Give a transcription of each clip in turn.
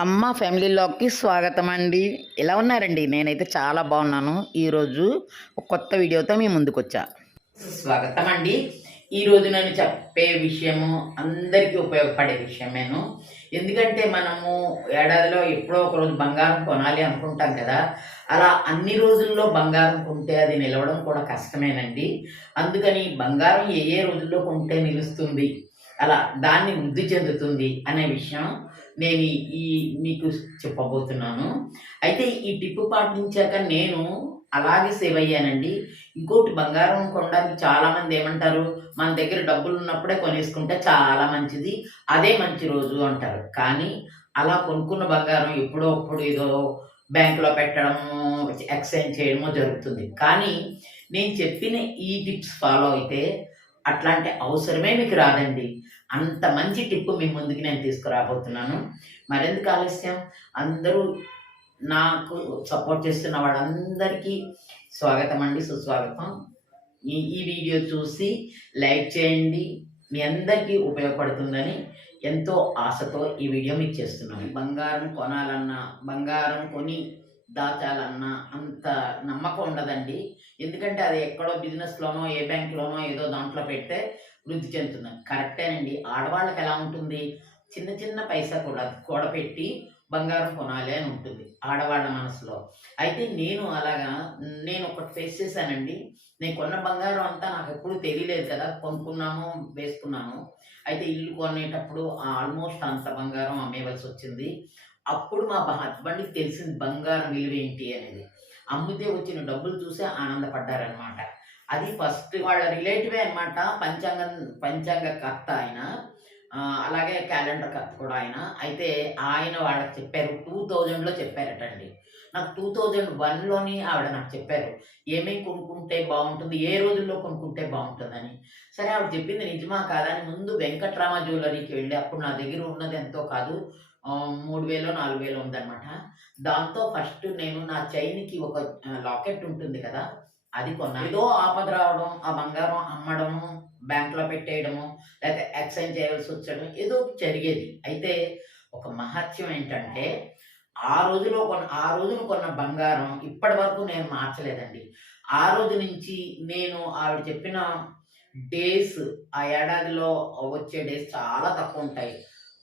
అమ్మ ఫ్యామిలీలోకి స్వాగతం అండి. ఎలా ఉన్నారండి? నేనైతే చాలా బాగున్నాను. ఈరోజు ఒక కొత్త వీడియోతో మీ ముందుకొచ్చా. స్వాగతం అండి. ఈరోజు నేను చెప్పే విషయము అందరికీ ఉపయోగపడే విషయమేను. ఎందుకంటే మనము ఏడాదిలో ఎప్పుడో ఒకరోజు బంగారం కొనాలి అనుకుంటాం కదా! అలా అన్ని రోజుల్లో బంగారం కొంటే అది నిలవడం కూడా కష్టమేనండి. అందుకని బంగారం ఏ ఏ రోజుల్లో కొంటే నిలుస్తుంది, అలా దాన్ని వృద్ధి చెందుతుంది అనే విషయం నేను ఈ మీకు చెప్పబోతున్నాను. అయితే ఈ టిప్ పాటించాక నేను అలాగే సేవ్ అయ్యానండి. ఇంకోటి బంగారం కొనడానికి చాలామంది ఏమంటారు, మన దగ్గర డబ్బులున్నప్పుడే కొనేసుకుంటే చాలా మంచిది. అదే మంచి రోజు అంటారు. కానీ అలా కొనుక్కున్న బంగారం ఎప్పుడో అప్పుడు ఏదో బ్యాంక్‌లో పెట్టడము, ఎక్స్‌చేంజ్ చేయడమో జరుగుతుంది. కానీ నేను చెప్పిన ఈ టిప్స్ ఫాలో అయితే అట్లాంటి అవసరమే మీకు రాదండి. అంత మంచి టిప్ మీ ముందుకి నేను తీసుకురాబోతున్నాను. మరెందుకు ఆలస్యం, అందరూ నాకు సపోర్ట్ చేస్తున్న వాళ్ళందరికీ స్వాగతం అండి, సుస్వాగతం. ఈ ఈ వీడియో చూసి లైక్ చేయండి. మీ అందరికీ ఉపయోగపడుతుందని ఎంతో ఆశతో ఈ వీడియో మీకు చేస్తున్నాను. బంగారం కొనాలన్నా, బంగారం కొని దాచాలన్నా అంత నమ్మకం ఉండదండి. ఎందుకంటే అది ఎక్కడో బిజినెస్‌లోనో, ఏ బ్యాంక్‌లోనో ఏదో దాంట్లో పెడితే వృద్ధి చెందుతుంది. కరెక్టేనండి. ఆడవాళ్ళకి ఎలా ఉంటుంది, చిన్న చిన్న పైసా కూడా కూడపెట్టి బంగారం కొనాలి అని ఉంటుంది ఆడవాళ్ళ మనసులో. అయితే నేను అలాగా నేను ఒకటి ఫేస్ చేశానండి. నేను కొన్న బంగారం అంతా నాకెప్పుడు తెలియలేదు కదా! కొనుక్కున్నాము, వేసుకున్నాను. అయితే ఇల్లు కొనేటప్పుడు ఆల్మోస్ట్ అంత బంగారం అమ్మేయవలసొచ్చింది. అప్పుడు మా హస్బెండ్‌కి తెలిసింది బంగారం విలువేంటి అనేది. అమ్మితే వచ్చిన డబ్బులు చూసి ఆనందపడ్డారనమాట. అది ఫస్ట్ వాళ్ళ రిలేటివే అనమాట. పంచాంగ కర్త ఆయన. అలాగే క్యాలెండర్ కర్త కూడా ఆయన. అయితే ఆయన వాళ్ళకి చెప్పారు. 2000లో చెప్పారటండి. నాకు 2001లోని ఆవిడ నాకు చెప్పారు. ఏమేమి కొనుక్కుంటే బావుంటుంది, ఏ రోజుల్లో కొనుక్కుంటే బావుంటుందని. సరే ఆవిడ చెప్పింది నిజమా కాదా అని ముందు వెంకట్రామ జ్యువెల్లరీకి వెళ్ళి, అప్పుడు నా దగ్గర ఉన్నది ఎంతో కాదు 3000 4000 ఉందనమాట. దాంతో ఫస్ట్ నేను నా చైన్‌కి ఒక లాకెట్ ఉంటుంది కదా! అది కొన్నాను. ఏదో ఆపద రావడం, ఆ బంగారం అమ్మడము, బ్యాంక్‌లో పెట్టేయడము, లేతే ఎక్స్‌చేంజ్ చేయవలసొచ్చడం ఏదో ఒకటి జరిగేది. అయితే ఒక మహత్యం ఏంటంటే, ఆ రోజున కొన్న బంగారం ఇప్పటి వరకు నేను మార్చలేదండి. ఆ రోజు నుంచి నేను ఆవిడ చెప్పిన డేస్, ఆ ఏడాదిలో వచ్చే డేస్ చాలా తక్కువుంటాయి.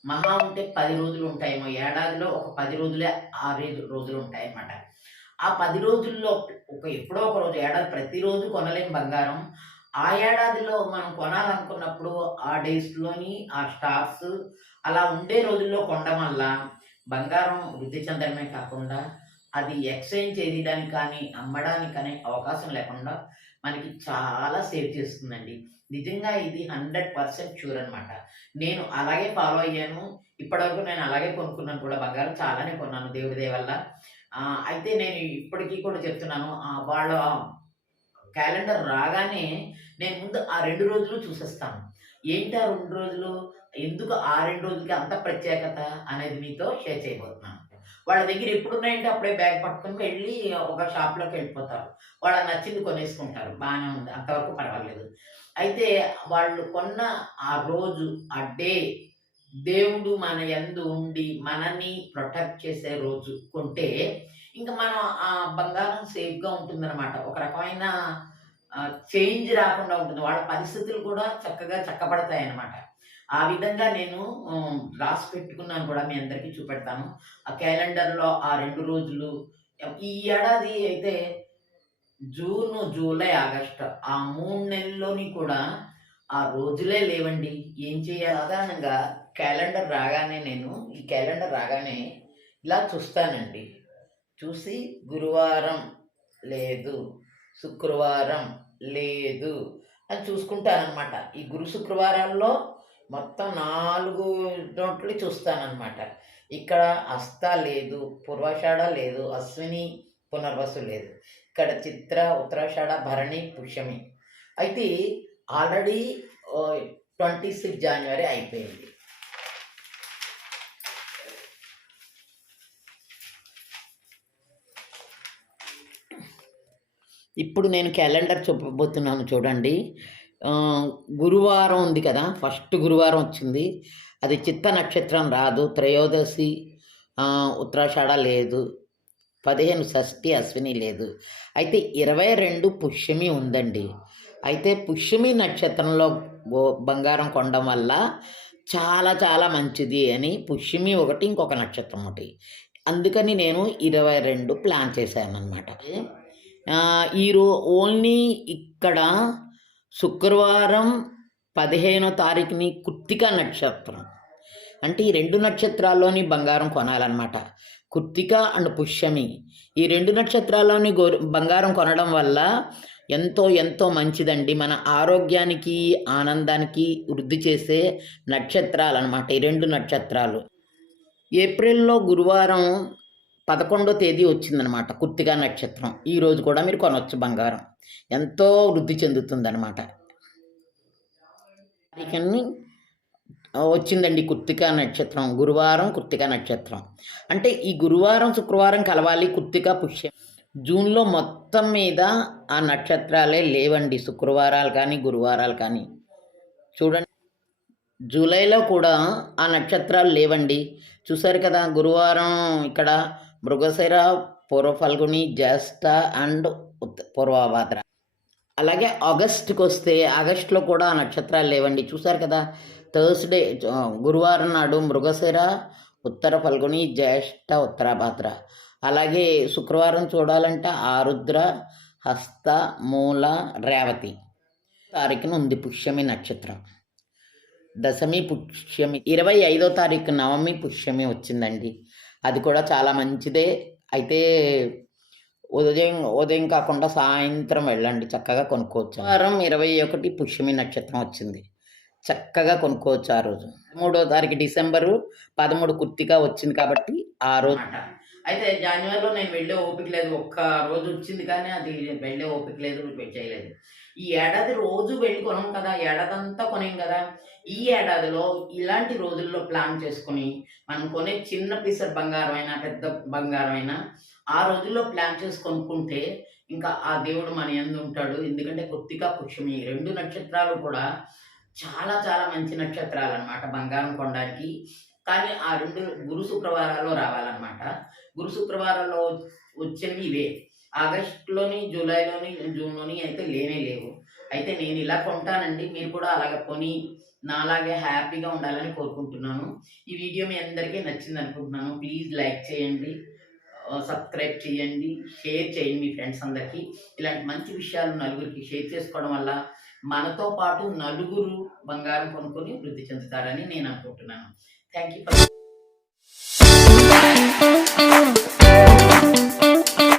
మహా ఉంటే 10 రోజులుంటాయేమో. ఏడాదిలో ఒక 10 రోజులే, 6, 5 రోజులుంటాయన్నమాట. ఆ 10 రోజుల్లో ఎప్పుడో ఒక రోజు, ఏడాది ప్రతిరోజు కొనలేం బంగారం. ఆ ఏడాదిలో మనం కొనాలనుకున్నప్పుడు ఆ డేస్‌లోని ఆ స్టార్స్ అలా ఉండే రోజుల్లో కొనడం వల్ల బంగారం వృద్ధి చెందడమే కాకుండా అది ఎక్స్‌చేంజ్ చేయడానికి కానీ, అమ్మడానికి కానీ అవకాశం లేకుండా మనకి చాలా సేవ్ చేస్తుందండి. నిజంగా ఇది 100% షూర్ అనమాట. నేను అలాగే ఫాలో అయ్యాను. ఇప్పటివరకు నేను అలాగే కొనుక్కున్నాను కూడా బంగారం. చాలానే కొన్నాను దేవుడి దయ వల్ల. అయితే నేను ఇప్పటికి కూడా చెప్తున్నాను. వాళ్ళ క్యాలెండర్ రాగానే నేను ముందు ఆ 2 రోజులు చూసేస్తాను. ఏంటి ఆ 2 రోజులు? ఎందుకు ఆ 2 రోజులకి అంత ప్రత్యేకత అనేది మీతో షేర్ చేయబోతున్నాను. వాళ్ళ దగ్గర ఎప్పుడున్నాయంటే అప్పుడే బ్యాగ్ పట్టుకొని వెళ్ళి ఒక షాప్‌లోకెళ్ళిపోతారు. వాళ్ళకి నచ్చింది కొనేసుకుంటారు. బానే ఉంది. అంతవరకు పర్వాలేదు. అయితే వాళ్ళు కొన్న ఆ రోజు, ఆ డే, దేవుడు మన యందు ఉండి మనని ప్రొటెక్ట్ చేసే రోజు కొంటే ఇంక మనం ఆ బంగారం సేఫ్‌గా ఉంటుందనమాట. ఒక రకమైన చేంజ్ రాకుండా ఉంటుంది. వాళ్ళ పరిస్థితులు కూడా చక్కగా చక్కబడతాయనమాట. ఆ విధంగా నేను రాసి పెట్టుకున్నాను కూడా, మీ అందరికీ చూపెడతాను. ఆ క్యాలెండర్‌లో ఆ 2 రోజులు ఈ ఏడాది అయితే జూను, జూలై, ఆగస్టు ఆ 3 నెలల్లోని కూడా ఆ రోజులే లేవండి. ఏం చేయాలి? సాధారణంగా ఈ క్యాలెండర్ రాగానే ఇలా చూస్తానండి. చూసి గురువారం లేదు, శుక్రవారం లేదు అని చూసుకుంటాననమాట. ఈ గురు శుక్రవారాల్లో మొత్తం 4 నోట్లు చూస్తాననమాట. ఇక్కడ హస్త లేదు, పూర్వాషాఢ లేదు, అశ్విని, పునర్వసు లేదు. ఇక్కడ చిత్ర, ఉత్తరాషాఢ, భరణి, పుష్యమి. అయితే ఆల్రెడీ 26 జాన్యువరి అయిపోయింది. ఇప్పుడు నేను క్యాలెండర్ చెప్పబోతున్నాను చూడండి. గురువారం ఉంది కదా! ఫస్ట్ గురువారం వచ్చింది. అది చిత్త నక్షత్రం రాదు. త్రయోదశి ఉత్తరాషాఢ లేదు, 15 షష్ఠి అశ్విని లేదు. అయితే 22 పుష్యమి ఉందండి. అయితే పుష్యమి నక్షత్రంలో బంగారం కొనడం వల్ల చాలా చాలా మంచిది అని పుష్యమి ఒకటి, ఇంకొక నక్షత్రం ఒకటి. అందుకని నేను 22 ప్లాన్ చేశాననమాట. ఓన్లీ ఇక్కడ శుక్రవారం 15వ తారీఖుని కృత్తిక నక్షత్రం. అంటే ఈ 2 నక్షత్రాల్లోని బంగారం కొనాలన్నమాట. కృత్తిక అండ్ పుష్యమి ఈ 2 నక్షత్రాల్లోని బంగారం కొనడం వల్ల ఎంతో ఎంతో మంచిదండి. మన ఆరోగ్యానికి, ఆనందానికి వృద్ధి చేసే నక్షత్రాలు అన్నమాట ఈ 2 నక్షత్రాలు. ఏప్రిల్లో గురువారం 11వ తేదీ వచ్చిందనమాట కృత్తిక నక్షత్రం. ఈరోజు కూడా మీరు కొనవచ్చు బంగారం. ఎంతో వృద్ధి చెందుతుందన్నమాట. వచ్చిందండి కృత్తిక నక్షత్రం, గురువారం కృత్తిక నక్షత్రం. అంటే ఈ గురువారం శుక్రవారం కలవాలి కృత్తిక పుష్యం. జూన్లో మొత్తం మీద ఆ నక్షత్రాలే లేవండి, శుక్రవారాలు కానీ గురువారాలు కానీ. చూడండి, జూలైలో కూడా ఆ నక్షత్రాలు లేవండి. చూసారు కదా, గురువారం ఇక్కడ మృగశిర, పూర్వ ఫల్గుని, జ్యేష్ఠ అండ్ పూర్వభాద్ర. అలాగే ఆగస్టుకి వస్తే ఆగస్టులో కూడా ఆ నక్షత్రాలు లేవండి. చూసారు కదా, థర్స్డే గురువారం నాడు మృగశిర, ఉత్తర ఫల్గుని, జ్యేష్ఠ, ఉత్తరాభాద్ర. అలాగే శుక్రవారం చూడాలంటే ఆరుద్ర, హస్త, మూల, రేవతి తారీఖున ఉంది పుష్యమి నక్షత్రం. దశమి పుష్యమి 25వ తారీఖు నవమి పుష్యమి వచ్చిందండి. అది కూడా చాలా మంచిదే. అయితే ఉదయం కాకుండా సాయంత్రం వెళ్ళండి, చక్కగా కొనుక్కోవచ్చు. వారం 21 పుష్యమి నక్షత్రం వచ్చింది, చక్కగా కొనుక్కోవచ్చు ఆ రోజు. 3వ తారీఖు డిసెంబరు 13 కృత్తిక వచ్చింది కాబట్టి ఆ రోజు. అయితే జనవరిలో నేను వెళ్ళే ఓపిక లేదు, ఒక్క రోజు వచ్చింది కానీ అది వెళ్ళే ఓపిక లేదు, చేయలేదు. ఈ ఏడాది రోజు వెళ్ళి కొనం కదా, ఏడాదంతా కొనేం కదా. ఈ ఏడాదిలో ఇలాంటి రోజుల్లో ప్లాన్ చేసుకుని మనం కొనే చిన్న పీసర్ బంగారం అయినా పెద్ద బంగారం అయినా ఆ రోజుల్లో ప్లాన్ చేసి కొనుక్కుంటే ఇంకా ఆ దేవుడు మన యందు ఉంటాడు. ఎందుకంటే కృత్తిక పుష్యమి 2 నక్షత్రాలు కూడా చాలా చాలా మంచి నక్షత్రాలు అన్నమాట బంగారం కొనడానికి. కానీ ఆ 2 గురు శుక్రవారాల్లో రావాలన్నమాట. గురు శుక్రవారాల్లో వచ్చినవి ఇవే. ఆగస్టులోని, జూలైలోని, జూన్లోని అయితే లేవు. అయితే నేను ఇలా కొంటానండి, మీరు కూడా అలాగే కొని నాలాగే హ్యాపీగా ఉండాలని కోరుకుంటున్నాను. ఈ వీడియో మీ అందరికీ నచ్చింది అనుకుంటున్నాను. ప్లీజ్ లైక్ చేయండి, సబ్స్క్రైబ్ చేయండి, షేర్ చేయండి మీ ఫ్రెండ్స్ అందరికీ. ఇలాంటి మంచి విషయాలు నలుగురికి షేర్ చేసుకోవడం వల్ల మనతో పాటు నలుగురు బంగారం కొనుక్కొని వృద్ధి చెందుతారని నేను అనుకుంటున్నాను. Thank you.